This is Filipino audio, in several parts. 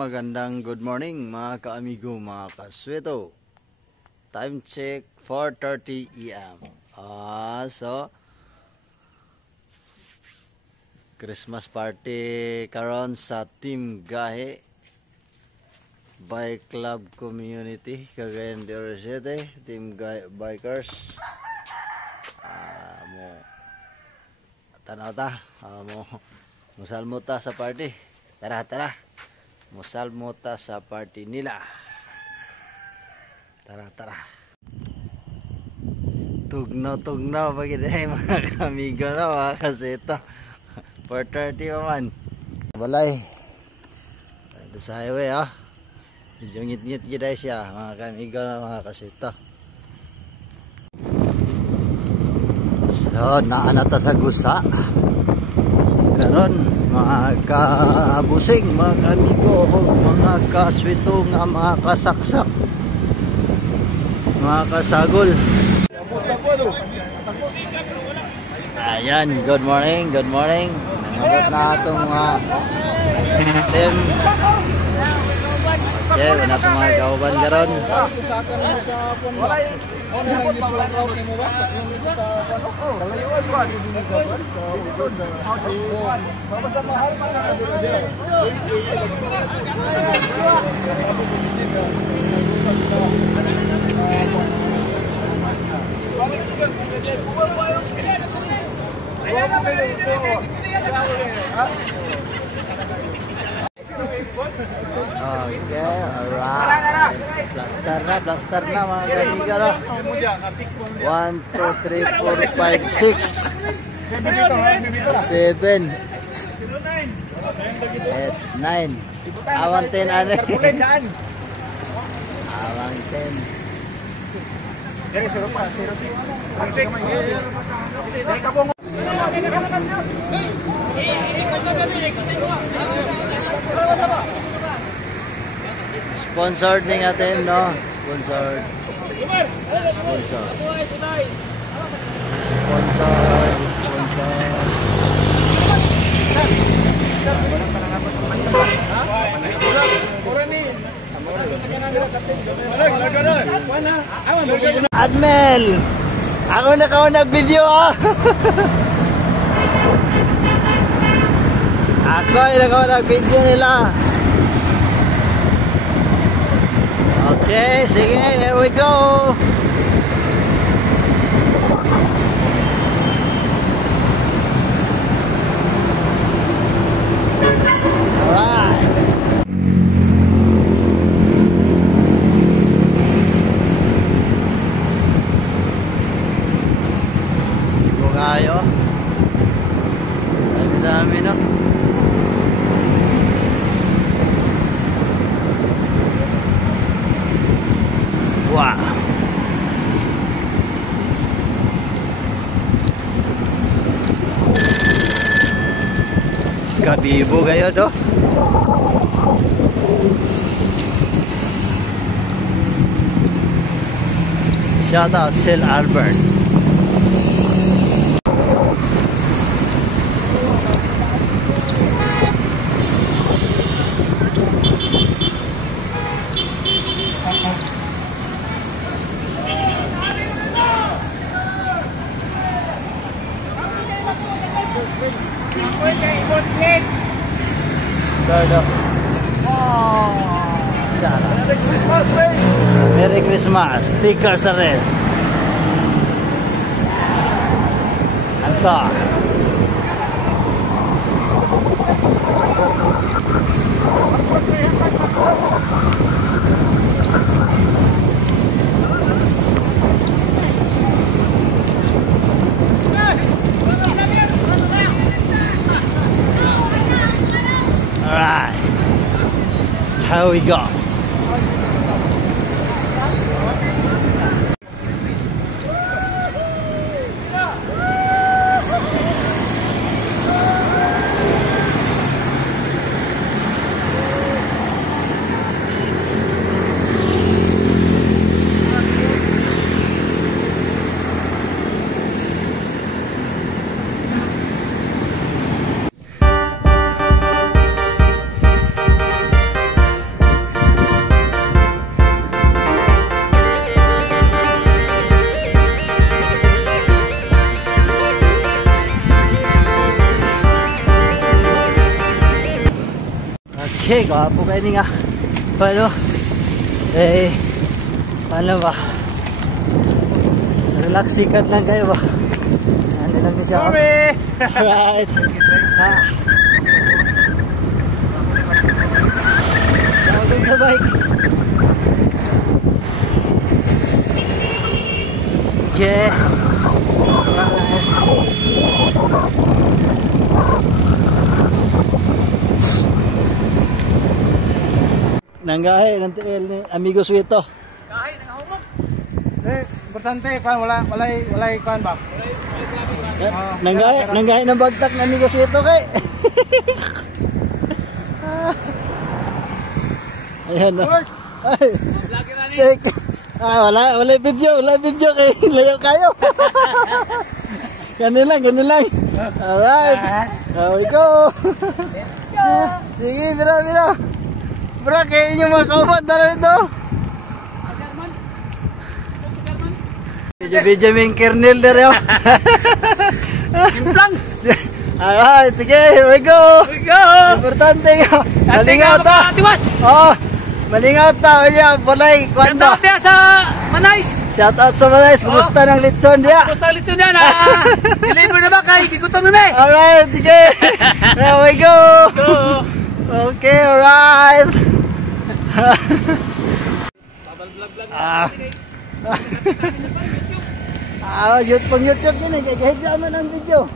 Magandang good morning mga ka-amigo, mga kasweto. Time check 4:30 AM. So Christmas party karon sa Team Gahe Bike Club Community Cagayan de Oro City. Team Gahe Bikers. Mo tanaw ta, musalmo ta sa party. Tara. Musalmo ta sa party nila. Tara. Tugnaw pagid mga kamigo na mga kasweto. 4:30 pa man. Balay. Ito sa highway Medyo ngit-ngit gid siya mga kamigo na mga kasweto. So naana ta sa gusa. Karon mga kabusing, mga kamigo, mga kaswito nga mga kasaksak, mga kasagol. Ayan, good morning. Nangabot na itong team. Okay, wala itong mga kauban karon. Okay, alright. Plaster na mga kaibigan. 1, 2, 3, 4, 5, 6 7 8, 9. Awang 10 ane. Awang 10. Sponsored ning atin, no? Sponsored. Admel, ako na nag-video Ako nag-video nila. Okay, sige, here we go. Alright. Ito kayo. Dami na. Wow. Kabibo kayo do. Shout out Sil Albert. Merry Christmas, stickers sa res. Anta. Alright. Here we go. Okay, gwapo kayo ni nga. Paano? Paano ba? Relax, sikat lang kayo ba? Ano lang niya siya. Alright. Tawagin sa bike. Okay. Nanggahe ng TL ni Amigo Suito. Kahit nangahumog. Importante kan walay kan ba. Nanggahe ng bagtak ng Amigo Suito kay. Ayan na. Ay. Check. Wala video kay layo kayo. Ganun lang. Alright. There we go. Sige, mira. Bro, kayo yung mga kaubat na ito. Video yung kernel na rin. Simplang. Alright, sige, here we go. Importante ka. Malingaw ta. Malingaw ta. Balay, kwanda. Shout out sa Manais. Shout out sa Manais. Kumusta ng litson dia? Kumusta litson dia na? Deliver na ba kay gigutom na eh. Alright, sige. Here we go. Okay, alright. Pang YouTube yun eh, gagahigda man ang video.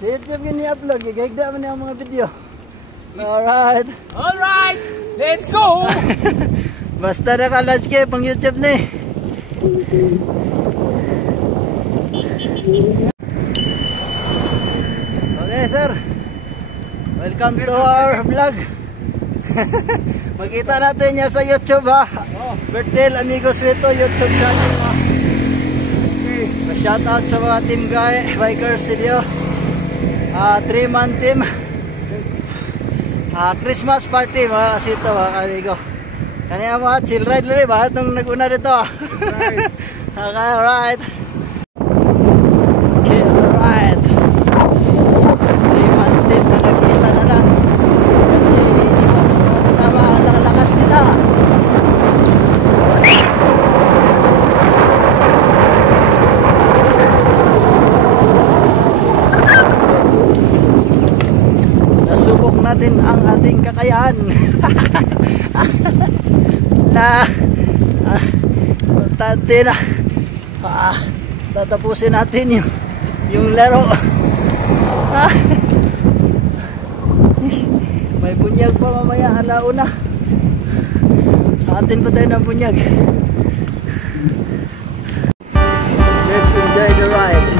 Sa YouTube yun i-upload, gagahigda man ang mga video. Alright, let's go. basta naka-launch kayo pang YouTube na eh. Okay sir, welcome to our vlog. Makita natin niya sa YouTube ha. Bertel Amigo Suito YouTube channel ha. Shout out sa mga team guy, bikers studio. 3-man team. Christmas party mga kasito mga kamigo. Kanya mga chill ride lang eh. Bakit nung nag-una dito? Okay, alright. Okay, alright. 3-man team na nag-isa na lang. Kasi kasama ang nakalakas nila. Nasubok natin ang ating kakayahan. Importante na tatapusin natin yung laro. May bunyag pa mamaya alauna. Atin pa tayo ng bunyag. Let's enjoy the ride.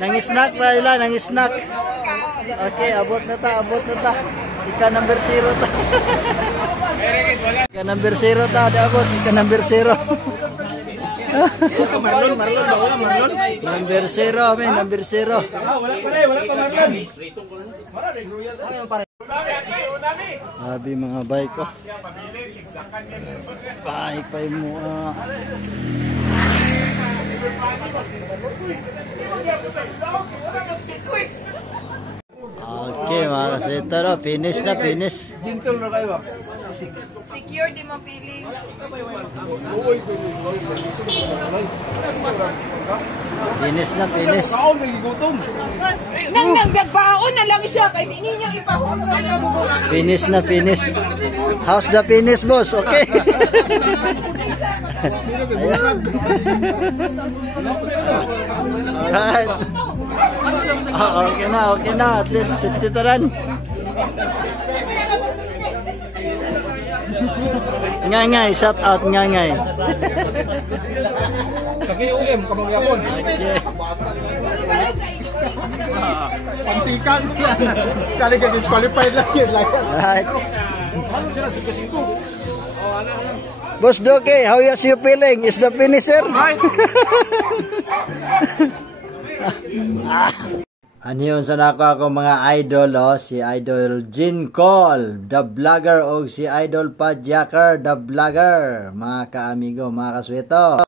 Nang-snack pa ila, nang-snack. Okay, abot na ta. Ika number 0 ta. Ika number 0 ta, abot. Ika number 0. Marlon. Number 0, men, number 0. Wala pa Marlon. Sabi mga bike ko. Bike mo. Okay mga kasito, no? Finish na. Gentle na kayo ba? Secure di mapili. Finish na. Kaon may gutom. Nang nagbaon na lang siya kay di niya ipahulog. Finish na. How's the finish, boss? Okay. Alright. Okay na. At least sititaran. Ngangay, shout out ngangay. Kakiulim, kamangyapon. Pangsikan yan. Kali ka disqualified lang yun. Alright. Ano sila, 5-5? Oh, ano. Boss Doke, how is you feeling? Is the finisher? Ano yun sa nako ako mga idol, oh, si Idol Jin Cole, the vlogger, o si Idol Padjacker, the vlogger, mga kaamigo, mga kasweto.